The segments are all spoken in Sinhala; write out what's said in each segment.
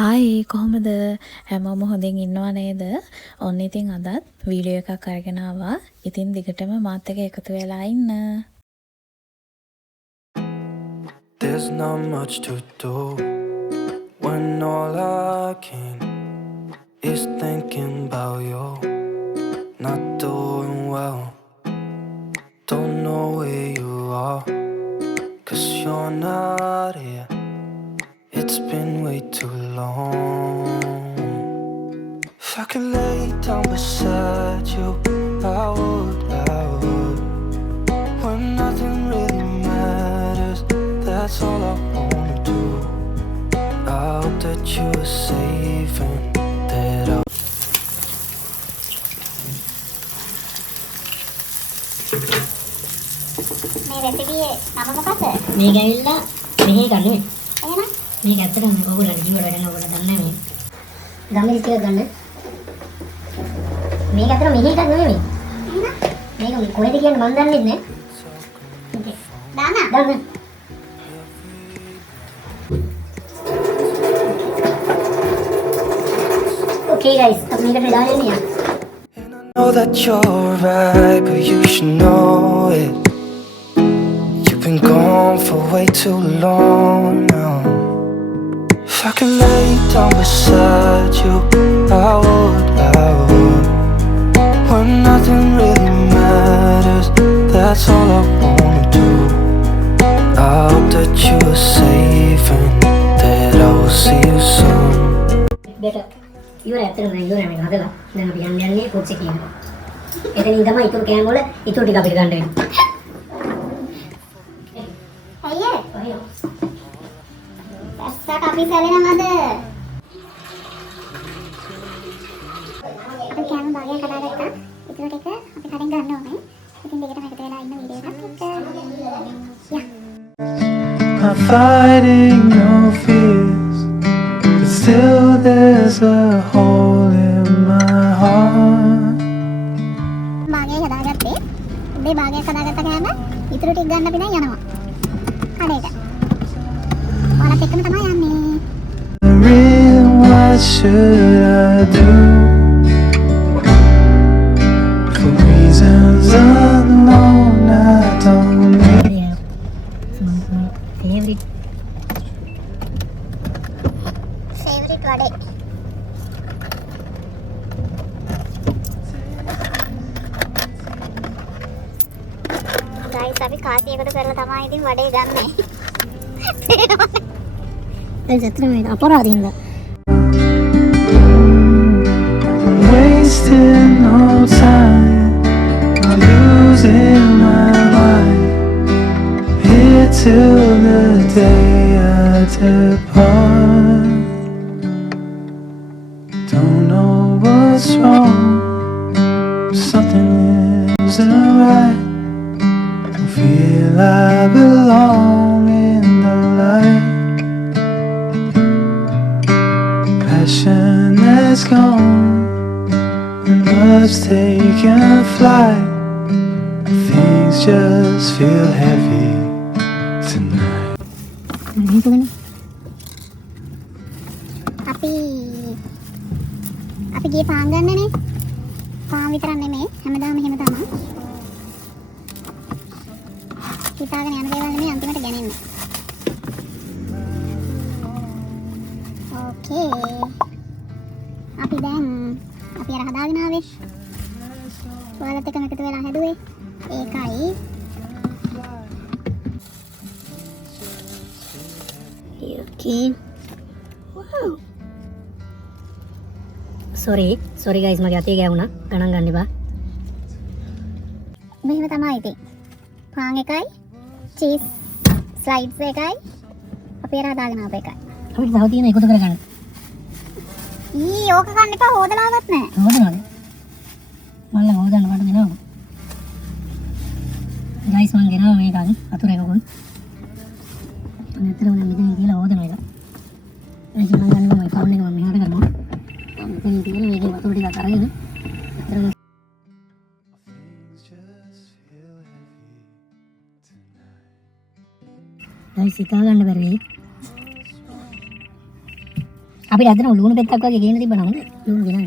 හායි කොහොමද හැමෝම හොඳින් ඉන්නවා නේද? ඔන්න ඉතින් අදත් වීඩියෝ එකක් අරගෙන ආවා. ඉතින් දිගටම මාත් එක්ක එකතු වෙලා ඉන්න. There's not much to do when all I can is thinking about you. Not doing well, don't know where you are, 'cause you're not here. It's been way too long. If I could lay down beside you, I would, when nothing really matters, that's all I wanna do. I hope that you are safe and that I මේ රෙසිපියේ නම මොකක්ද? මේක ඇවිල්ලා මෙහි එකක් නෙමෙයි. එහෙනම් මේක ඇත්තටම ඔයගොල්ලෝ ජීවිත වැඩ කරන ඔයගොල්ලෝ දන්නේ මේ. ගම්මිරිස් ටික ගන්න. මේක ඇත්තටම මෙහි එකක් නෙමෙයි. එහෙනම් මේක කොහෙද කියන්නේ මන් දන්නේ නැහැ. ඕකේ. දාන්න. Okay guys, අපි මේකට දාන්න යන්නේ. know that you're right, but you should know it. You've been gone for way too long now. If I could lay down beside you, I would, when nothing really matters, that's all I wanna do. I hope that you are safe and that I will see you soon. Better. ඉවර ඇත්තටම දැන් ඉවරයි මේක හදලා. දැන් අපි යන්නේ කොච්චි කියනවා. එතනින් තමයි ඉතුරු කෑම වල ඉතුරු ටික අපිට ගන්න වෙන්නේ. අයියේ. දැස්සට අපි සැලෙනවද? අපි කෑම භාගයක් හදාගත්තා. ඉතුරු ටික අපි කඩෙන් ගන්න ඕනේ. ඉතින් දෙකටම එකතු වෙලා ඉන්න වීඩියෝ එකක් එක්ක. I'm fighting no fears, but still there's a hole in my heart. භාගයක් හදාගත්තේ. උදේ භාගයක් හදාගත්ත කෑම ඉතුරු ටික ගන්න අපි දැන් යනවා. කඩේට. ඔයාලත් එක්කම තමයි යන්නේ. What should I do? For reasons unknown, I don't need. favorite favourite vadai. Guys අපි කාසි එකට කරලා තමයි ඉතින් වඩේ ගන්නෙ. ඒක ඇත්තටම මේක අපරාධින්ද. Wasting no time, I'm losing my mind. Here till the day I depart. Don't know what's wrong, something isn't right. Don't feel I belong in the light. Passion has gone and love's taken flight. Things just feel heavy tonight. මේක ගන්න. අපි ගියේ පාන් ගන්නනේ. පාන් විතරක් නෙමෙයි හැමදාම එහෙම තමයි. හිතාගෙන යන දේවල් නෙමෙයි අන්තිමට ගන්නේ. ඕකේ. අපි අර හදාගෙන ආවේ. ඔයාලත් එක්කම එකතු වෙලා හැදුවේ. ඒකයි. Okay. Wow. Sorry guys මගේ අතේ ගෑවුණා. ගණන් ගන්න එපා. මෙහෙම තමයි ඉතින්. පාන් එකයි, චීස් ස්ලයිඩ්ස් එකයි, අපි අර හදාගෙන ආපු එකයි. අපිට තව තියෙන එකතු කරගන්න. ඕක ගන්න එපා හොදලාවත් නැහැ. හොදනවද? මල්ල හොදන්න මට දෙනවද? ගයිස් මං ගෙනාවා මේක අතුරු එකකුත්. නැත්නම් මෙතන කියලා හොදනවා එක. ඒක මං ගන්න මම ෆෝන් එක මම මෙහාට කරනවා. මෙතන තියෙන මේකේ වතුර ටිකක් අරගෙන ඇත්තටම ගයිස් හිතා ගන්න බැරි වෙයි. අපිට අදන ලුණු පෙත්තක් වගේ ගේන්න තිබ්බ නමුත් ලුණු ගෙනන්න.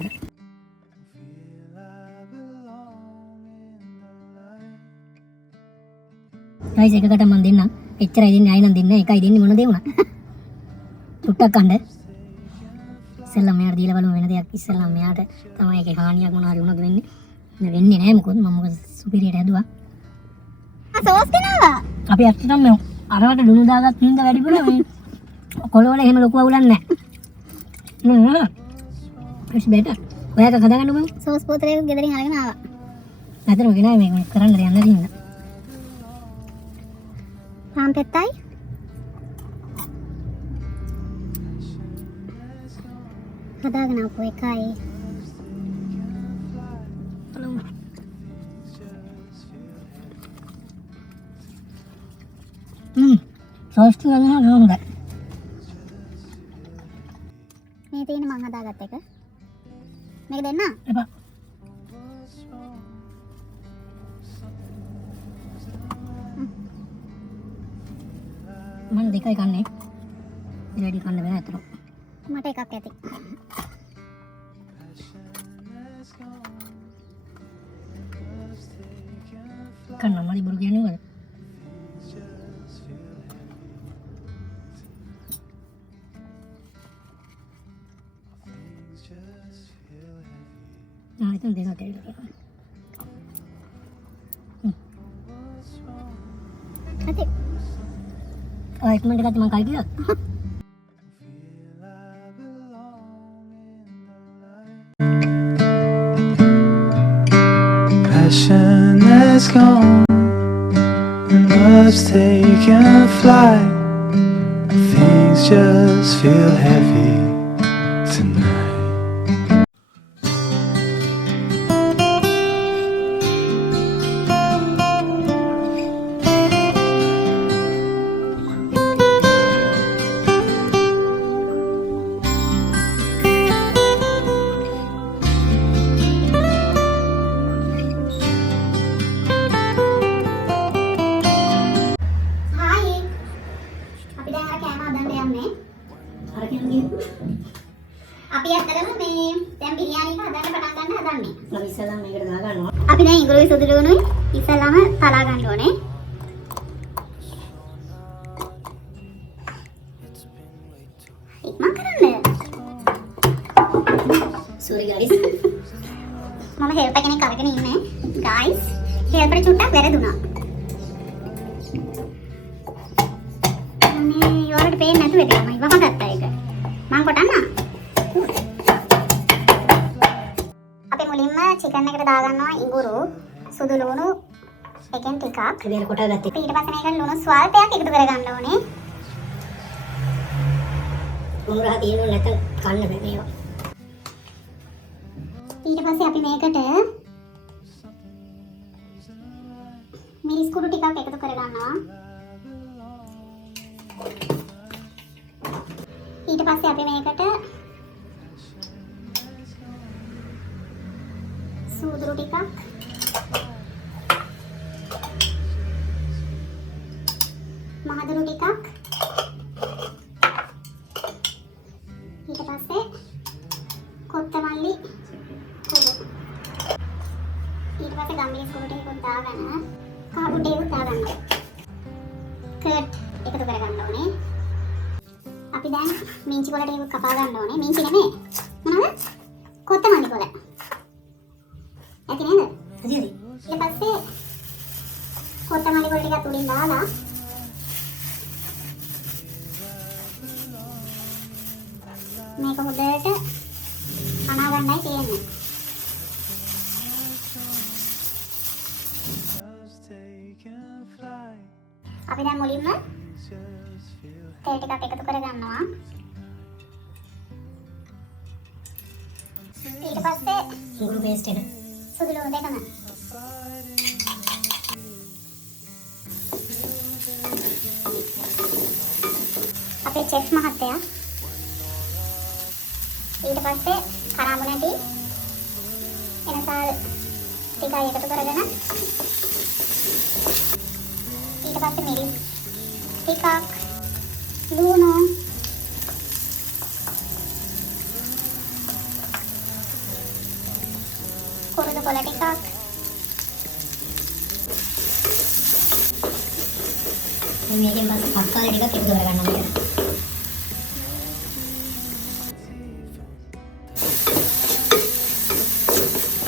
ගයිස් එකකට මම දෙන්නම්. එච්චරයි දෙන්නේ ආයි නම් දෙන්නේ එකයි දෙන්නේ මොන දේ වුණා. චුට්ටක් කන්න. ඉස්සෙල්ලා මෙයාට දීලා බලමු වෙන දෙයක්. ඉස්සෙල්ලා මෙයාට තමයි ඒකේ හානියක් මොනවා හරි වුණොත් වෙන්නේ. වෙන්නේ නැහැ මොකද මම මොකද සුපිරියට හැදුවා. සෝස් දෙනවා. අපි ඇත්තටම මේ අරකට ලුණු දාගත් හින්දා වැඩිපුර මේ කොළවල එහෙම ලොකු අවුලක් නැහැ. it's better. ඔයාට හදාගන්න බෑ. සෝස් බෝතලයක ගෙදරින් අරගෙන ආවා. නැතර ගෙනාවේ මේක කරන්න යන්න දින්න. පාන් පෙත්තයි. හදාගෙන ආපු එකයි. සෝස් ටික ගන්න හොඳයි. මේ තියෙන මං හදාගත්ත එක. මේක දෙන්න. එපා. මම දෙකයි කන්නේ. වැඩි කන්න බෑ අතට. මට එකක් ඇති. කන්න මලි බොරු කියන්නේ මොකද? itu dia nggak kayak gitu. Hati. Itu mendekat cuma kayak gitu. Passion has gone and love's taken flight. Things just feel heavy tonight. අපි අතරම මේ දැන් බිරියානි එක හදන්න පටන් ගන්න හදන්නේ. අපි ඉස්සෙල්ලාම මේකට ගා ගන්නවා. අපි දැන් ඉඟුරුයි සුදු ලුණුයි ඉස්සෙල්ලාම තලා ගන්න ඕනේ. ඉක්මන් කරන්න. sorry guys. මම හෙල්පර් කෙනෙක් අරගෙන ඉන්නේ. guys, හෙල්පර් චුට්ටක් වැරදුනා. මේ යෝරට පේන්නේ නැතුව ඉතින් මම ඉවම ගත්තා ඒක. මං කොටන්න. අපි මුලින්ම චිකන් එකට දාගන්නවා ඉඟුරු, සුදු ලුණු එකෙන් ටිකක්. ඒක කොටා ගත්තේ. ඊට පස්සේ මේකට ලුණු ස්වල්පයක් එකතු කරගන්න ඕනේ. මොනවා තියෙනව නැත්නම් කන්න බෑ මේවා. ඊට පස්සේ අපි මේකට මිරිස් කුඩු ටිකක් එකතු කරගන්නවා. ඊට පස්සේ අපි මේකට සූදුරු ටිකක් මහදුරු ටිකක් ඊට පස්සේ කොත්තමල්ලි කුඩු ඊට පස්සේ ගම්මිරිස් කුඩු ටිකක් දාගෙන කාබු ටිකක් දාගන්න කර්ඩ් එකතු කරගන්න ඕනේ. අපි දැන් මිංචි කොළ ටිකක් කපා ගන්න ඕනේ. මිංචි නෙමෙයි. මොනවද? කොත්තමල්ලි කොළ. ඇති නේද? හරි. ඊට පස්සේ කොත්තමල්ලි කොළ ටිකක් උඩින් දාලා මේක හොඳට අනා ගන්නයි තියෙන්නේ. අපි දැන් මුලින්ම තෙල් ටිකක් එකතු කරගන්නවා. ඊට පස්සේ ඉඟුරු පේස්ට් එක. සුදු ලුණු දෙකම. අපේ චෙෆ් මහත්තයා. ඊට පස්සේ කරාඹු නැටි එනසාල් ටිකයි එකතු කරගෙන ඊට පස්සේ මිරිස් ටිකක් ලුණු කුරුදු කොළ ටිකක්, මේකෙන් පස්සේ තක්කාලි ටිකක් එකතු කරගන්නවා මේකට.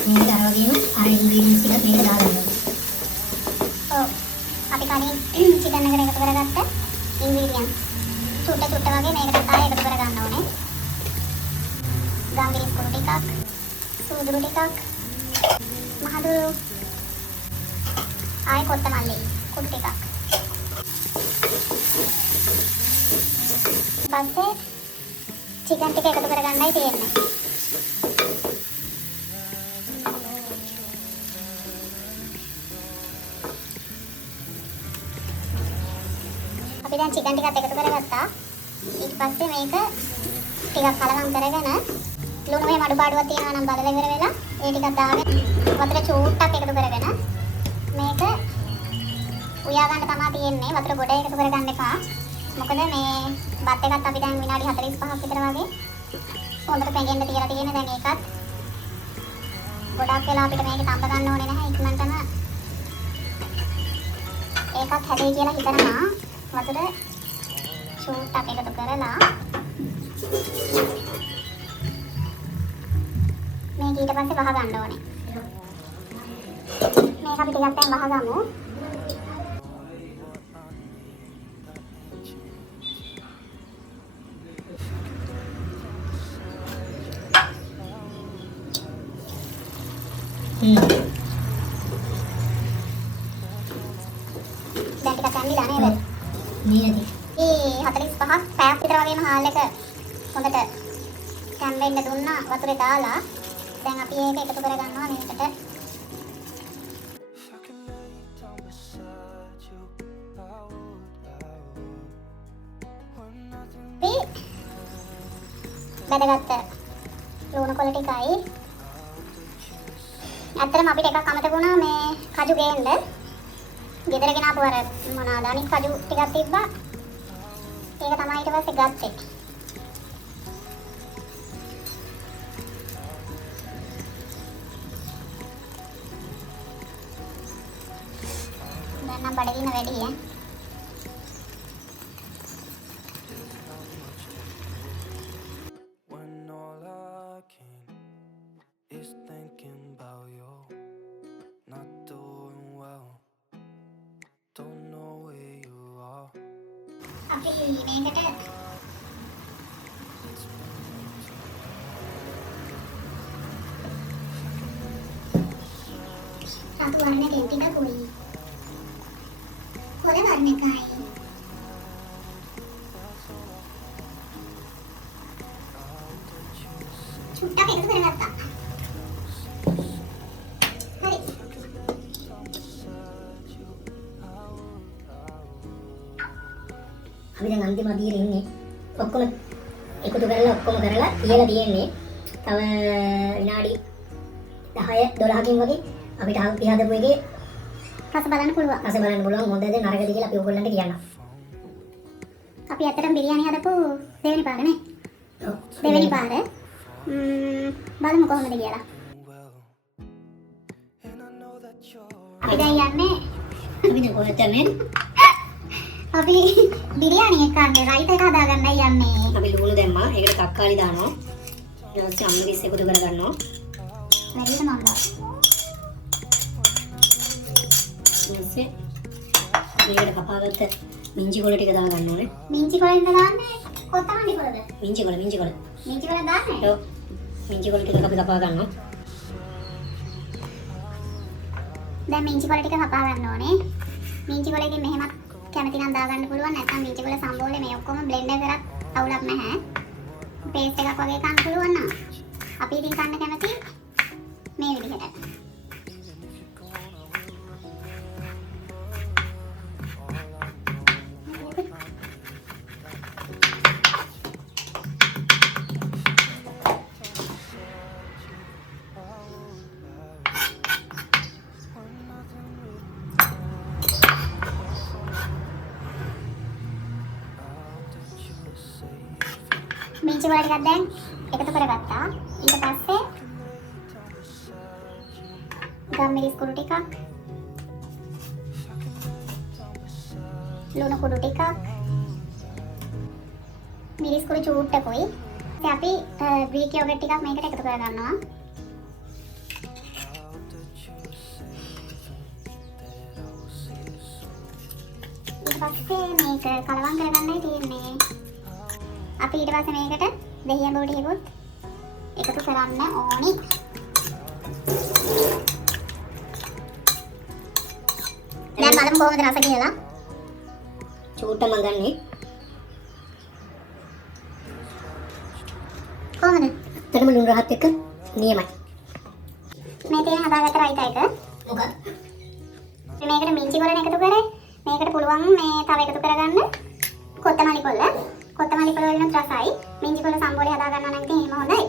මේකට අර වගේම ආයෙ ඉන්ග්‍රීඩියන්ට්ස් ටිකක් මේක දාගන්න ඕනේ. ඔව් අපි කලින් චිකන් එකට එකතු කරගත්ත ඉන්ග්‍රීඩියන්ට්ස් චුට්ට වගේ මේකට ආයෙ එකතු කරගන්න ඕනේ. ගම්බිරිස් කුණු ටිකක්, සූදුරු ටිකක්, මහදුරු, ආයෙ කොත්තමල්ලි කුඩු ටිකක්. පස්සේ චිකන් ටික එකතු කරගන්නයි තියෙන්නේ. අපි දැන් චිකන් ටිකත් එකතු කරගත්තා. ඊට පස්සේ මේක ටිකක් කලවම් කරගෙන ලුණු මේ මඩුපාඩුවක් තියෙනවා නම් බලලා ඉවර වෙලා ඒ ටිකක් දාගෙන වතුර චූට්ටක් එකතු කරගෙන මේක උයා ගන්න තමයි තියෙන්නේ. වතුර ගොඩ එකතු කරගන්න එපා. මොකද මේ බත් එකත් අපි දැන් විනාඩි 45ක් විතර වගේ හොඳට පැගෙන්න තියලා තියෙන. දැන් ඒකත් ගොඩක් වෙලා අපිට මේක තඹ ගන්න ඕනේ නැහැ. ඉක්මනටම ඒකත් හැදෙයි කියලා හිතනවා. වතුර චූට්ටක් එකතු කරලා මේක ඊට පස්සේ වහ ගන්න ඕනේ. මේක අපි ටිකක් දැන් වහගමු. දැන් ටිකක් ඇම්බිලා නේද? නේද? ඒ 45ක් පැයක් විතර වගේම හාල් එක හොඳට කැම්බෙන්න දුන්නා වතුරේ දාලා. දැන් අපි ඒක එකතු කරගන්නවා මේකට. බැදගත්ත ලුණු කොළ ටිකයි. ඇත්තටම අපිට එකක් අමතක වුණා මේ කජු ගේන්න. ගෙදර ගෙනාපු අර මොනවාද අනිත් කජු ටිකක් තිබ්බා. ඒක තමයි ඊට පස්සේ ගත්තේ. දැන් නම් බඩගින්න වැඩි ඈ. When all I can is thinking about you, not doing well, don't know where you are. අපි මේකට රතු වර්ණ තෙල් ටිකකුයි කොළ වර්ණ එකයි චුට්ටක් එකතු කරගත්තා. හරි. අපි දැන් අන්තිම අදියර ඉන්නේ. ඔක්කොම එකතු කරලා ඔක්කොම කරලා තියලා තියෙන්නේ. තව විනාඩි 10 12කින් වගේ අපිට අපි හදපු එකේ රස බලන්න පුළුවන්. රස බලන්න පුළුවන්. හොඳද නරකද කියලා අපි ඔයගොල්ලන්ට කියන්නම්. අපි ඇත්තටම බිරියානි හදපු දෙවෙනි පාර නේ. ඔව්. දෙවෙනි පාර. බලමු කොහොමද කියලා. Well, and I know that you're අපි දැන් යන්නේ අපි දැන් කොහෙද යන්නේ? අපි බිරියානි එක කන්නේ රයිස් එක හදාගන්නයි යන්නේ. අපි ලුණු දැම්මා. ඒකට තක්කාලි දානවා. ඊට පස්සේ අම්මගෙස් එකතු කරගන්නවා. වැඩිද මන්දා. ඊපස්සේ මේකට කපාගත්ත මිංචි කොළ ටික දාගන්න ඕනේ. මිංචි කොළෙන්ද දාන්නේ? කොත්තමල්ලි කොළද? මිංචි කොළ. මිංචි කොළ දාන්නේ? ඔව්. මිංචි කොළ ටික අපි කපා ගන්නවා. දැන් මිංචි කොළ ටික කපා ගන්න ඕනේ. මිංචි කොළේකින් මෙහෙමත් කැමති නම් දාගන්න පුළුවන්. නැත්නම් මිංචි කොළ සම්බෝලේ මේ ඔක්කොම බ්ලෙන්ඩර් කරත් අවුලක් නැහැ. පේස්ට් එකක් වගේ කන්න පුළුවන් නම් අපි ඉතින් කන්න කැමති මේ විදිහට. මිංචි කොළ ටිකක් දැන් එකතු කරගත්තා. ඊට පස්සේ ගම්මිරිස් කුඩු ටිකක්, ලුණු කුඩු ටිකක්, මිරිස් කුඩු චූට්ටකුයි. ඉතින් අපි ග්‍රීක් යෝගට් ටිකක් මේකට එකතු කරගන්නවා. ඊට පස්සේ මේක කලවම් කරගන්නයි තියෙන්නේ. අපි ඊට පස්සේ මේකට දෙහි ඇඹුල් ටිකකුත් එකතු කරන්න ඕනි. දැන් බලමු කොහොමද රස කියලා. චූට්ටම ගන්නේ කොහොමද? තරම ලුණු රහත් එක්ක නියමයි. මේ තියෙන හදාගත්ත රයිත එක. මොකක්? මේකට මිංචි කොලන එකතු කරේ. මේකට පුළුවන් මේ තව එකතු කරගන්න කොත්තමල්ලි කොල්ල. කොත්තමල්ලි කොළ වලින් රසයි. මිංචි කොළ සම්බෝලේ හදා ගන්නවා නම් ඉතින් එහෙම හොඳයි.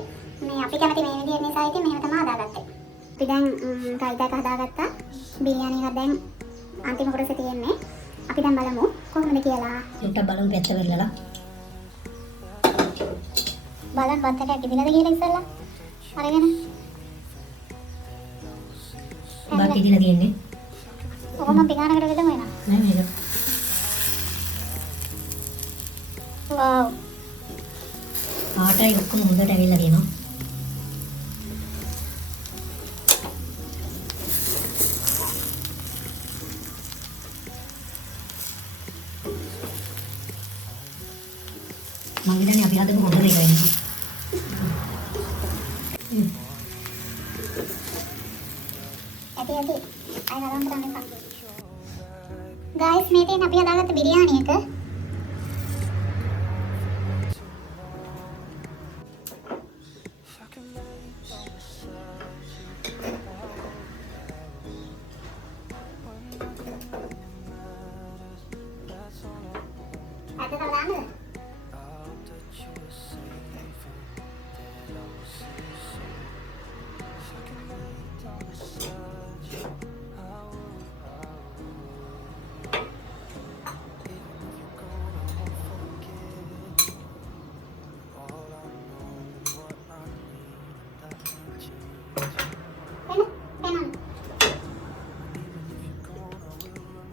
මේ අපි කැමති මේ විදිහට නිසා ඉතින් මෙහෙම තමයි හදාගත්තේ. අපි දැන් රයිත එක හදාගත්තා. බිරියානි එක දැන් අන්තිම කොටසේ තියෙන්නේ. අපි දැන් බලමු කොහොමද කියලා. චුට්ටක් බලමු පැත්ත වෙරළලා. බලන්න බත්තට කිදිනද කියලා ඉස්සෙල්ලා. අරගෙන. බත් ඉදලා තියෙන්නේ. ඔක මම පිඟානකට ගදමු එනවා. නෑ මේක. වව්. ආටයි ඔක්කොම හොඳට ඇවිල්ලා තියෙනවා. මං හිතන්නේ අපි හදපු හොඳ දෙයක් වෙනවා. ඇති අය ගලවන්න කරන්න එපා. ගයිස් මේ තියෙන අපි හදාගත්ත බිරියානි එක. ඇත්තටම දාන්නද?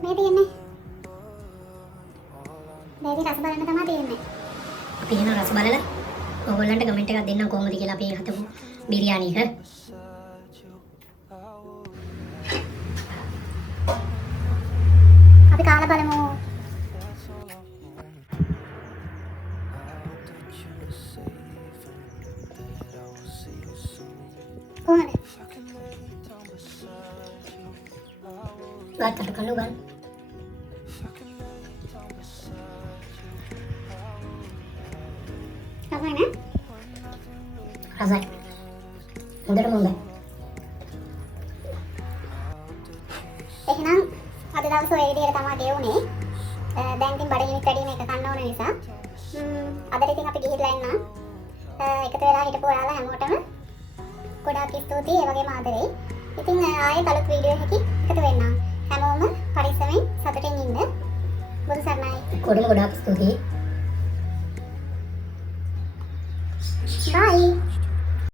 මේ තියෙන්නේ. මේක රස බලන්න තමයි තියෙන්නේ. අපි එන රස බලලා ඔයගොල්ලන්ට කමෙන්ට් එකක් දෙන්නම් කොහොමද කියලා අපි හදපු බිරියානි එක. අපි කාලා බලමු. කොහොමද? වාතට කළු ගන්න. කවන? රසයි. හොඳටම හොඳයි. එහෙනම් අද දවසේ ඔය විදිහට තමයි ගෙවුනේ. දැන් ඉතින් බඩ හිමිත් වැඩි මේක කන්න ඕන නිසා අදට ඉතින් අපි ගිහිල්ලා එන්න. එකතු වෙලා හිටපු ඔයාලා හැමෝටම ගොඩාක් ස්තුතියි. ඒ වගේම ආදරෙයි. ඉතින් ආයේ අලුත් වීඩියෝ එකකින් එකතු වෙන්නම්. හැමෝම පරිස්සමෙන් සතුටින් ඉන්න. බුදු සරණයි. ගොඩක් ස්තුතියි. Bye.